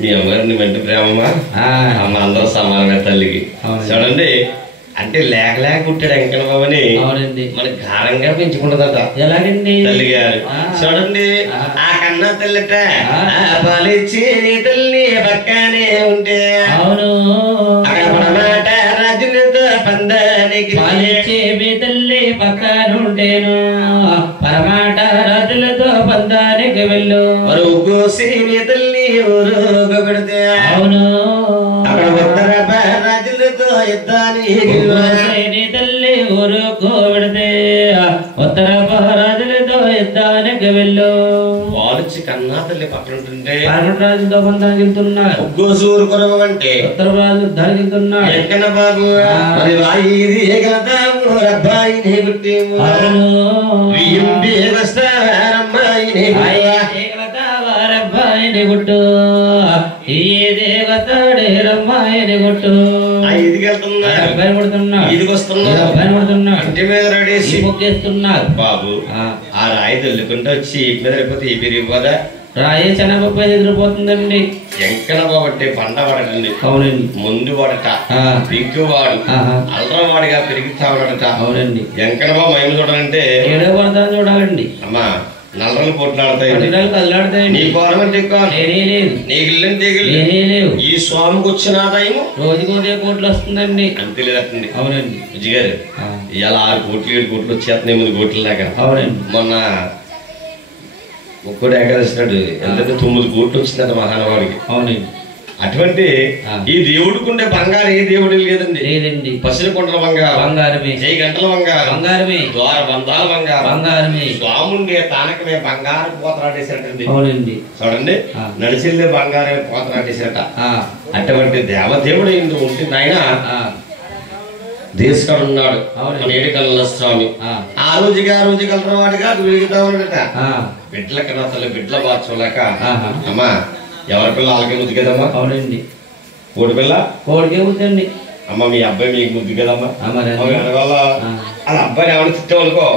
మీ అమ్మగారిని మంచి ప్రేమమ్మా అమ్మ అందరూ సమానమే తల్లికి. చూడండి అంటే లేక లేక పుట్టాడు వెంకన్న బాబుని మన ఘారంగా పెంచుకుంటుందట ఎలాగండి తల్లి గారు. చూడండి ఆ కన్నా తల్లిట పాలిచ్చి నీ తల్లి పక్కనే ఉంటే అవును అక్కడ రాజులతో పందానికి పాలిచ్చి మీ తల్లి పక్కనుంటేను పరమాట రాజులతో పందానికి వెళ్ళు మరువు కోసి నీ తల్లి ఊరుగా పెడితే అవును అక్కడ ఉత్తర రాజులతో యుద్ధానికి నీ తల్లి ఊరుకు పెడితే ఉత్తర రాజులతో యుద్ధానికి వెళ్ళు పాలిచ్చి కన్నా తల్లి పక్కన ఉంటుంటే పరమట రాజులతో పందానికి వెళ్తున్నాడు. ఉగ్గోసి ఊరుకురవ అంటే ఉత్తర రాజు యుద్ధానికి వెళ్తున్నాడు. వెంకన్న బాబు అబ్బాయిని పుట్టేము అమ్మాయిని గుట్టు ఈ దేవతాడే రమ్మాయిని గుట్టు అబ్బాయిని కొడుతున్నాడు. ఇదికి వస్తున్నాడు అబ్బాయిని కొడుతున్నాడు. ఇంటి మీద రెడేసి మొక్కేస్తున్నారు. బాబు ఆ రాయి తల్లుకుంటూ వచ్చి ఈ మీద లేకపోతే ఈ పెరిగిపోదా రాయి శనగపప్పు ఎదిరిపోతుందండి. వెంకన్న బాబు అంటే పంట వాడటండి. అవునండి ముందు వాడట పింకువాడు అల్లం వాడిగా పెరుగుతా వాడట. అవునండి వెంకన్న బాబు మహిమ చూడాలంటే ఏడో పడతాను చూడాలండి. అమ్మా నల్లలు పోట్లాడతాయి కదలాడతాయి. నీ కోరమంటే లేవు. ఈ స్వామికి వచ్చిన ఆదాయము రోజుకి 1 కోట్లు వస్తుందండి. అంతే లేదండి. అవునండి విజయ్ గారు ఇవాళ 6 కోట్లు 7 కోట్లు వచ్చేస్తున్నాయి 8 కోట్ల దాకా. అవునండి మొన్న ఒక్కడు ఏకాదశి నాడు ఎందుకంటే 9 కోట్లు వచ్చిందట మహానవాడికి. అవునండి అటువంటి ఈ దేవుడికి ఉండే బంగారు ఏ దేవుడు లేదండి. లేదండి. పసిరి కొండల బంగారు బంగారమే. చేయి గంటల బంగారు బంగారమే. ద్వార బంధాల బంగారు బంగారమే. స్వాముండే తానకమే బంగారు పోతరాటేసాడండి. అవునండి చూడండి నడిచెల్లే బంగారమే పోతరాటేసాట. అటువంటి దేవదేవుడు ఇందు ఉంటే నాయన దేశకాడు ఉన్నాడు ఏడుకల్ల స్వామి. ఆ రోజుగా కలర వాడిగా వెలుగుతా ఉండట. బిడ్డల కన్నా తల్లి బిడ్డల బార్చోలేక అమ్మా ఎవరి పిల్ల వాళ్ళకే ముద్దు కదమ్మా. అవునండి కోడి పిల్ల కోడికే ముద్దండి. అమ్మ మీ అబ్బాయి మీకు ముద్దు కదమ్మా. వల్ల వాళ్ళ అబ్బాయిని ఏమైనా తిట్టామనుకో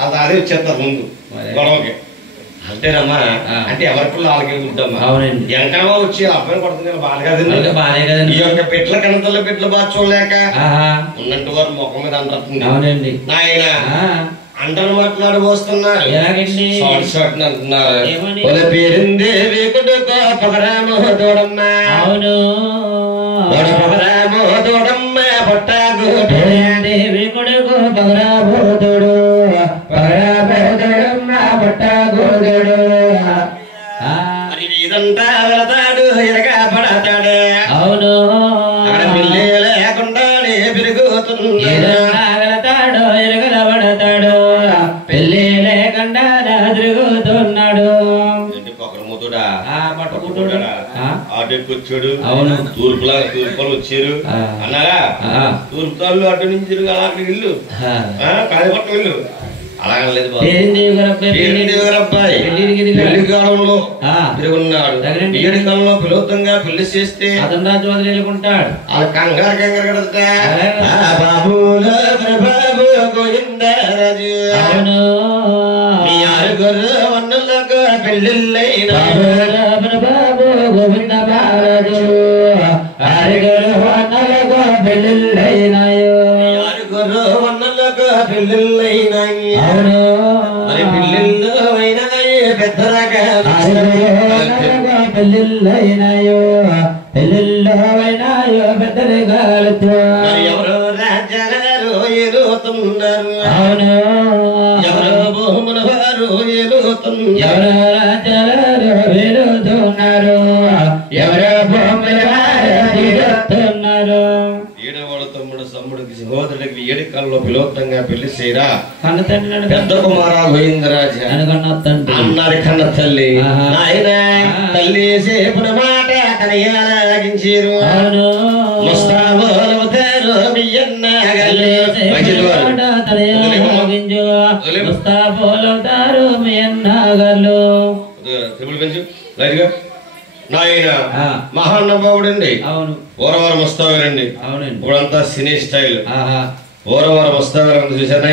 అది అదే వచ్చేస్తారు ముందు గొడవకి. అంతేనమ్మా అంటే ఎవరి పిల్ల వాళ్ళకే ముద్దమ్మా. అవునండి ఎంకనమా వచ్చి అబ్బాయిని కొడుతుంది బాధ కదండి. బాధే కదండి. ఈ యొక్క బిడ్డల కన్నా తల్లి బిడ్డల బార్చోలేక ఉన్నట్టు వారు ముఖం మీద అంటుంది. అవునండి నాయన అంటను మాట్లాడి పోస్తున్నారు. అంటున్నారు పేరుంది పగరామోదోడమ్మా. అవును పగరామోదోడమ్మా పొట్టాగుడు పగరామోదోడు పగరామోదోడమ్మా పొట్టాగుడు ఇదంతా వెళతాడు ఎరగా పడతాడు. అవును పిల్లి లేకుండానే పెరుగుతున్నాడు. వెళతాడు ఎరగల పడతాడు పెళ్లి లేకుండా తిరుగుతున్నాడు. అటు కూర్చోడు. అవును తూర్పులు వచ్చారు అన్నారా. తూర్పు తాళ్ళు అటు నుంచి అలాంటి ఇల్లు కాలిపట్నం ఇల్లు అలాగలేదు. అబ్బాయి పెళ్లి కాలంలో తిరుగున్నాడు. 7 కాలంలో పిలుతంగా పెళ్లి చేస్తే అతను రాజు వదిలేకుంటాడు. వాళ్ళ కంగారు కడతా బాబులో బాబు గోవిందరాజు. అవును మీ 6 వన్నలకు పెళ్ళిళ్ళైన బాబు గోవింద బాలరాజు 6 వన్నలకు పెళ్ళిళ్ళైనాయో. 6 వన్నలకు పెళ్ళిళ్ళైనాయి. అవును మరి పెళ్ళిళ్ళు అయినాయి పెద్దలాగా పెళ్ళిళ్ళైనాయో పెళ్ళిళ్ళైనాయో పెద్దలుగా ఎవరో రాజ్యాలు ఏలుతున్నారు. అవును ఎవరో భూముల వారు ఏలుతున్నారు. ఎవరో రాజ్యాలు వేలుతున్నారు. ఎవరో భూముల వారు తీరుతున్నారు. 7వ తమ్ముడు సమ్ముడికి సహోదరుడికి 7 కాలంలో పిలోత్తంగా పెళ్లి చేయరా కన్నతండ్రి పెద్ద కుమార గోవిందరాజు అన్నారు. కన్న తల్లి ఆయన తల్లి సేపున మాట కనయాగించారు. ముస్తాబోలవుతారు బియ్యన్న ముస్తాబోలవుతారు మీ అన్నగారు. నాయన మహానుభావుడండి. అవును ఓరవారం వస్తావేనండి. అవునండి ఇప్పుడంతా సినీ స్టైల్. ఓరవారం వస్తావేనండి చూసాను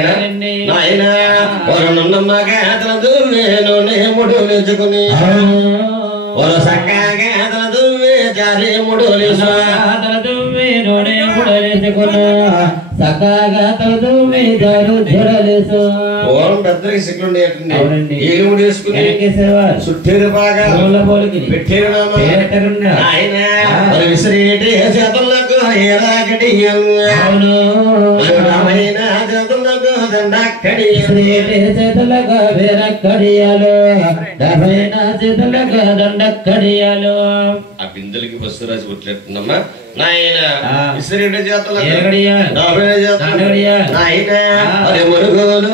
నాయన. నేను నేముడు నేర్చుకుని ఓర సక్కగా తలమారి ముడులేసు తలదుమ్మి నూనె ముడలేసుకును చక్కగా తలదుమ్మి దారు జడలేసు పూర్వం పెద్దలకి సిగ్గులు ఉండేటండి ఏలు ముడేసుకుని చుట్టేరు బాగా పెట్టేరు ఆయన విసిరేటి చేతులకు ఏలాగటి రామైన చేతులకు చేతులకు వేరక్కడియాలు డబైన చేతులకు దండక్కడియాలు ఆ బిందెలకి బస్సు రాసి కొట్లేస్తుందమ్మా నాయన విసిరేటి చేతులకు నాయన అరే మురుగులు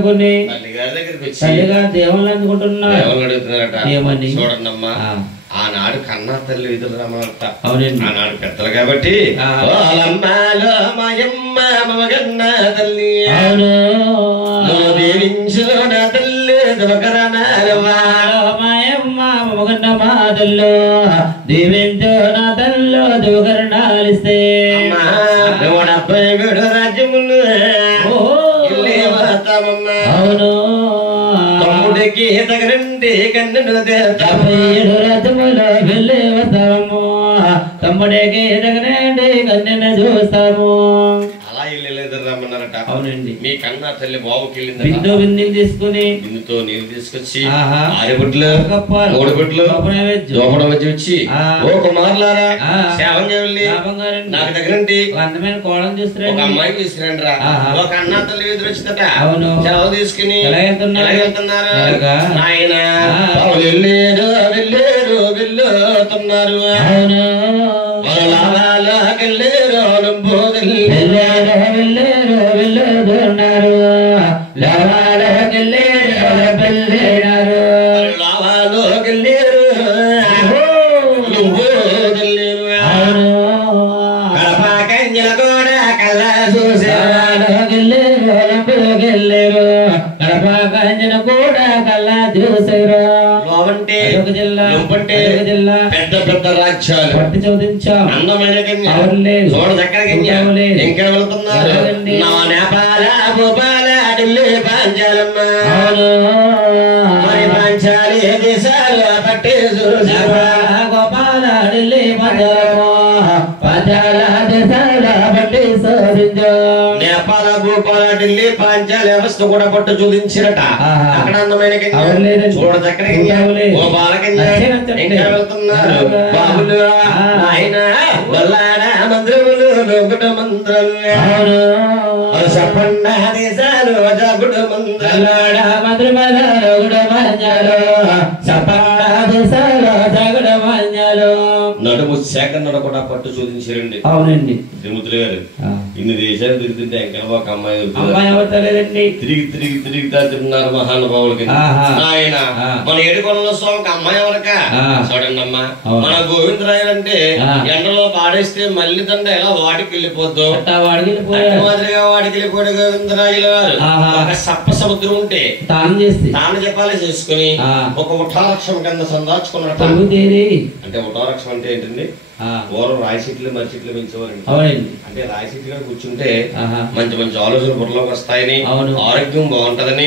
పట్టుకుని తల్లిగా దేవుళ్ళు అందుకుంటున్నారట ఏమని చూడండమ్మా ఆనాడు కన్నా తల్లి విధులు రమ్మట అవునండి ఆనాడు పెద్దలు కాబట్టి తల్లి మాదల్లో దీవించు నా తల్లు దుకరణాలిస్తే రాజ్యములు అవును తమ్ముడికి తగరండి కన్నుడు రథములో వెళ్ళే వస్తాము తమ్ముడికి తగరండి కన్నును చూస్తాము అలా వెళ్ళలేదు రమ్మన్నారట అవునండి మీ కన్నా తల్లి బావుకి బిందు బిందుని తీసుకుని బిందుతో నీరు తీసుకొచ్చి ఆరుగుడ్లు మూడుగుడ్లు దోపడం వచ్చి ఓ కుమారులారా సేవం చేయాలి నాకు దగ్గరండి అందమైన కోళ్ళని చూస్తున్నారు ఒక అమ్మాయి తీసుకురండి రా ఒక అన్న తల్లి ఎదురు వచ్చిందట అవును సేవ తీసుకుని వెళ్తున్నారు ఆయన వెళ్ళేరు వెళ్ళేరు వెళ్ళుతున్నారు అవును వెళ్ళేరు వెళ్ళేరు వెళ్ళేరు వెళ్ళుతున్నారు లావాలోకి వెళ్ళేరు పెద్ద పెద్ద రాజ్యాలు పట్టి చోదించాం అందమైన చూడ చక్కగా ఇంకా వెళ్తున్నారు నా నేపాల భూపాల ఢిల్లీ పాంచాలమ్మ మరి పాంచాలి దేశాలు పట్టి గోపాల ఢిల్లీ పాంచాల దేశాల పట్టి శోధించు నేపాల భూపాల ఢిల్లీ పాంచాల వ్యవస్థ కూడా పట్టు చూపించినట అక్కడ అందమైన చూడ చక్కగా ఓ బాలకన్య ఇంకా వెళ్తున్నారు బాబులు ఆయన బల్లాడ మంత్రములు లోకుట మంత్రాలు సపండ దేశాలు జగుడు మంత్రాడ మంత్రములు లోకుట మంత్రాలు సపండ దేశాలు జగుడు మంత్రాలు నడుము సేకరణ కూడా పట్టు చూపించారండి అవునండి శ్రీమూర్తులు గారు ఇన్ని దేశాలు తిరుగుతుంటే ఇంకా ఒక అమ్మాయి అవుతారండి తిరిగి తిరిగి తిరిగి తిరుగుతున్నారు మహానుభావులకి ఆయన మన ఏడుకొండల స్వామికి అమ్మాయి ఎవరక చూడండి అమ్మా మన గోవిందరాయలు అంటే ఎండలో పాడేస్తే మళ్ళీ దండ ఎలా వాటికి వెళ్ళిపోద్దు మాదిరిగా వాటికి వెళ్ళిపోయాడు గోవిందరాయలు గారు ఒక సప్ప సముద్రం ఉంటే తాను చెప్పాలి చేసుకుని ఒక ఉఠారక్షం కింద సందాచుకున్నట్టు అంటే ఉఠారక్షం అంటే ఏంటండి పూర్వం రాయి చెట్లు మర్రి చెట్లు పెంచేవారండి అంటే రాయి చెట్లు కూర్చుంటే మంచి మంచి ఆలోచనలు బుర్రలోకి వస్తాయని ఆరోగ్యం బాగుంటదని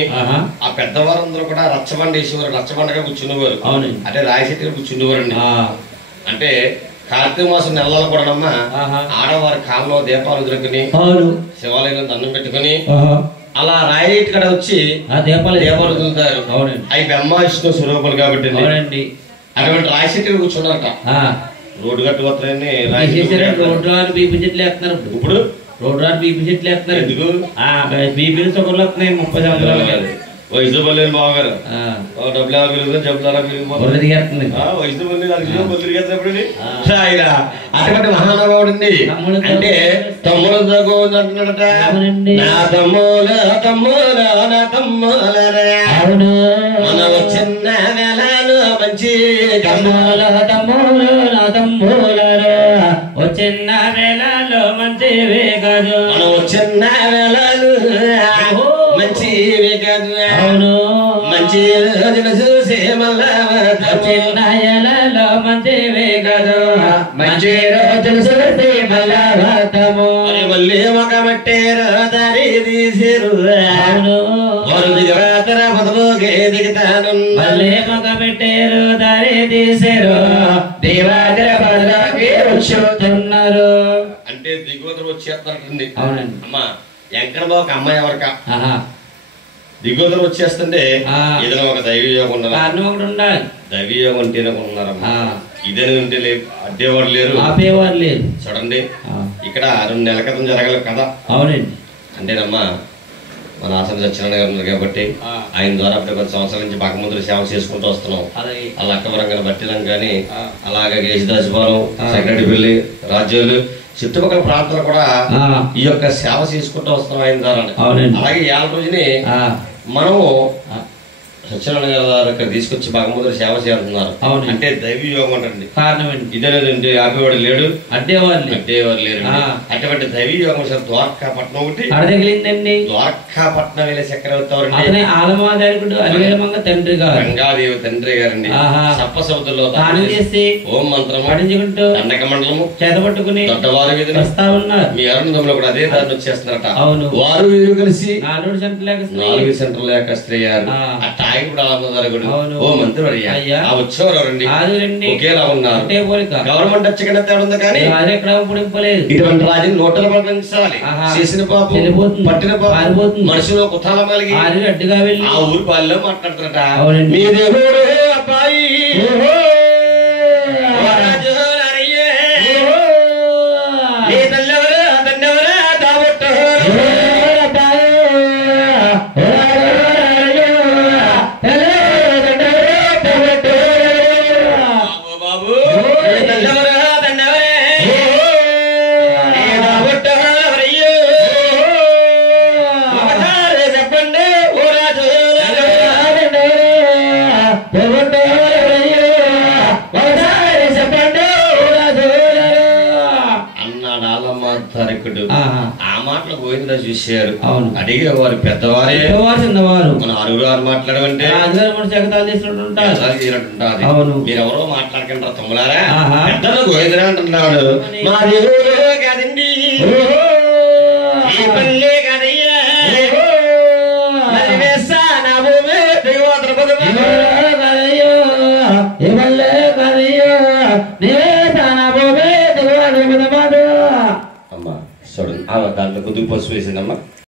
ఆ పెద్దవారందరూ కూడా రచ్చబండ వేసేవారు రచ్చబండగా కూర్చునేవారు అంటే రాయి చెట్లు కూర్చునేవారండి అంటే కార్తీక మాసం నెలలు కూడా ఆడవారి కాలంలో దీపాలు దొరుకుని శివాలయంలో దండం పెట్టుకుని అలా రాయి ఇక్కడ వచ్చి దీపాలు వదులుతారు అవి బ్రహ్మ విష్ణు స్వరూపాలు కాబట్టి అటువంటి రాయి చెట్లు కూర్చున్నారట రోడ్డు కట్టు వస్తాయని రోడ్డు బీపీ చెట్లు వేస్తున్నారు ఇప్పుడు రోడ్డు బీపీ చెట్లు వేస్తున్నారు ఎందుకు బీపీ షుగర్లు వస్తున్నాయి 30 సంవత్సరాలు వయసు పల్లె బాగారు డబ్బులు ఎలా పెరుగుతుంది జబ్బులు ఎలా పెరిగిపోతుంది వయసు పల్లె ఆయన అటువంటి మహానుభావుడిని అంటే తమ్ముడు అంటున్నాడట నా తమ్ములు తమ్ములు నా తమ్ములు మన చిన్న వేళలు మంచి తమ్ములు తమ్ములు నా తమ్ములు చిన్న వేళలో మంచివే కాదు మనం చిన్న వేళలు మంచివే కాదు అవును మంచి రోజులు చూసి మళ్ళా చిన్న వేళలో మంచివే కాదు మంచి రోజులు చూసి మళ్ళా వస్తాము మళ్ళీ ఒక మట్టేరు దారి తీసిరు దిగుతాను మళ్ళీ మగ పెట్టారు దారి తీసారు దేవాగ్ర పదలోకి వచ్చుతున్నారు అంటే దిగువతలు వచ్చేస్తారండి. అవునండి. అమ్మా ఎంకనబా ఒక అమ్మాయి ఎవరిక దిగువతలు వచ్చేస్తుంటే ఏదైనా ఒక దైవయోగం ఉండాలి. దైవయోగం ఉంటేనే ఉన్నారమ్మా. ఇదేనే ఉంటే అడ్డేవాడు లేరు, ఆపేవారు లేరు. చూడండి ఇక్కడ 2 నెలల క్రితం జరగలేదు కదా. అవునండి. అంటేనమ్మా మన ఆసన సత్యనారాయణ గారు ఉన్నారు కాబట్టి ఆయన ద్వారా అప్పుడు 10 సంవత్సరాల నుంచి భగవంతుడు సేవ చేసుకుంటూ వస్తున్నాం. అలా అక్కవరంగా బట్టిలం కానీ అలాగే కేశదాసుపురం, సెక్రటరీపల్లి, రాజ్యాలు చుట్టుపక్కల ప్రాంతాలు కూడా ఈ యొక్క సేవ చేసుకుంటూ వస్తున్నాం ఆయన ద్వారా. అలాగే 7 రోజుని మనము సత్యనారాయణ గారు ఇక్కడ తీసుకొచ్చి భగవంతుడు సేవ చేస్తున్నారు. అంటే దైవ యోగం అంటండి. ఇదేనంటే ఆపేవాడు లేడు, అడ్డేవాడు లేరు. అటువంటి దైవ యోగం సార్ ద్వారకాపట్నం ఒకటి తగిలిందండి. ద్వారకాపట్నం వెళ్ళే చక్రవర్తి తండ్రి గారు గంగాదేవి తండ్రి గారండి. సప్ప సముద్రంలో ఓం మంత్రం పడించుకుంటూ దండక మండలము చేతపట్టుకుని దొడ్డవారు మీద వస్తా ఉన్నారు. మీ అరుణంలో కూడా అదే దాన్ని వచ్చేస్తున్నారట. వారు వీరు కలిసి 4 సెంటర్ల యొక్క స్త్రీ ఒకేలా ఉన్నారు. గవర్నమెంట్ వచ్చి తేడా ఉంది కానీ ఇటువంటి రాజుని నోటలు పండించాలి. చేసిన పాపం పట్టిన పాపం మనుషులు కుతాలం కలిగి అడ్డుగా వెళ్ళి ఆ ఊరి పాలిలో మాట్లాడతారట. మీదేవోరే అబ్బాయి ఆ మాటలు గోవిందరాజు చూశారు. అడిగేవారు పెద్దవారే చిన్నవారు. మన అరుగురు మాట్లాడమంటే మీరెవరో మాట్లాడకంటారు తమ్ములారా. పెద్దలు గోవిందరా అంటున్నాడు. మా దేవుడు కదండి పల్లె కదయ్యా అమ్మా చూడండి దాంట్లో కొద్దిగా పసుపు వేసిందమ్మా.